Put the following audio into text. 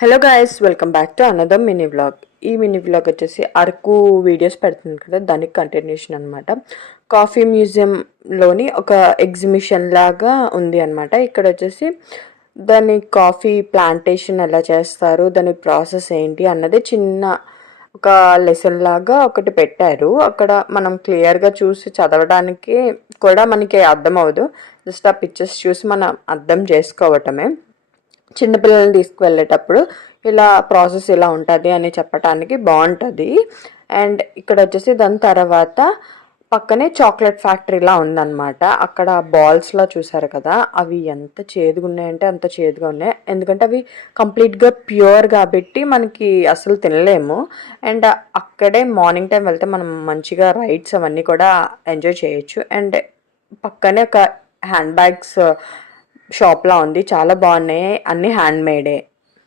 Hello guys, welcome back to another mini vlog. ఈ mini vlog వచ్చేసి Araku videos పెడుతుంది కదా, దానికి కంటిన్యూషన్ అనమాట. కాఫీ మ్యూజియంలోని ఒక ఎగ్జిబిషన్ లాగా ఉంది అనమాట. ఇక్కడ వచ్చేసి దాని కాఫీ ప్లాంటేషన్ ఎలా చేస్తారు, దాని ప్రాసెస్ ఏంటి అన్నది చిన్న ఒక లెసన్ లాగా ఒకటి పెట్టారు. అక్కడ మనం క్లియర్గా చూసి చదవడానికి కూడా మనకి అర్థం అవ్వదు, జస్ట్ ఆ పిక్చర్స్ చూసి మనం అర్థం చేసుకోవటమే. చిన్నపిల్లల్ని తీసుకువెళ్ళేటప్పుడు ఇలా ప్రాసెస్ ఇలా ఉంటుంది అని చెప్పడానికి బాగుంటుంది. అండ్ ఇక్కడ వచ్చేసి దాని తర్వాత పక్కనే చాక్లెట్ ఫ్యాక్టరీలా ఉందన్నమాట. అక్కడ బాల్స్లా చూసారు కదా, అవి ఎంత చేదుగా ఉన్నాయంటే అంత చేదుగా ఉన్నాయి. ఎందుకంటే అవి కంప్లీట్గా ప్యూర్ కాబట్టి మనకి అసలు తినలేము. అండ్ అక్కడే మార్నింగ్ టైం వెళ్తే మనం మంచిగా రైడ్స్ అవన్నీ కూడా ఎంజాయ్ చేయొచ్చు. అండ్ పక్కనే ఒక హ్యాండ్ బ్యాగ్స్ షాప్లా ఉంది, చాలా బాగున్నాయి, అన్నీ హ్యాండ్ మేడే.